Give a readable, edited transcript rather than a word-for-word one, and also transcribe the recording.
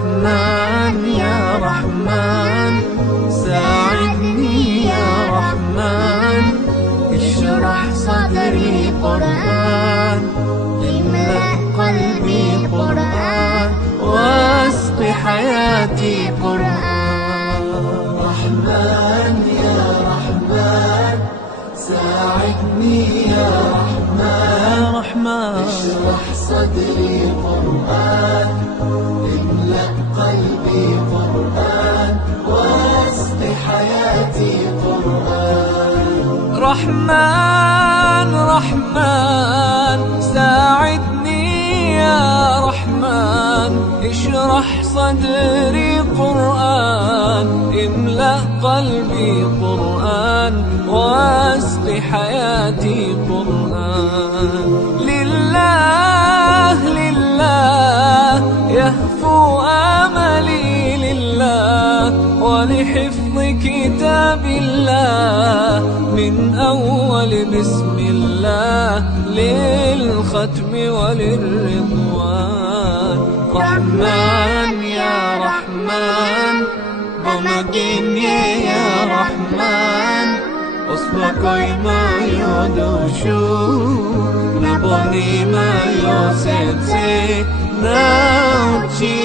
رحمن يا رحمن ساعدني يا رحمن، اشرح صدري قرآن، املأ قلبي قرآن، واسق حياتي قرآن. رحمن يا رحمن ساعدني يا رحمن، اشرح صدري قرآن، املأ قلبي قرآن، واسق حياتي قرآن. رحمن رحمن ساعدني يا رحمن، اشرح صدري قرآن، املأ قلبي قرآن، واسق حياتي قرآن. لله لله يهفو آملي لله، ولحفظ كتاب الله من أول بسم الله للختم وللرضوان. رحمن يا رحمن بمجيني يا رحمن، أصبحي ما يدوشو نبني ما يوسيتي نوتي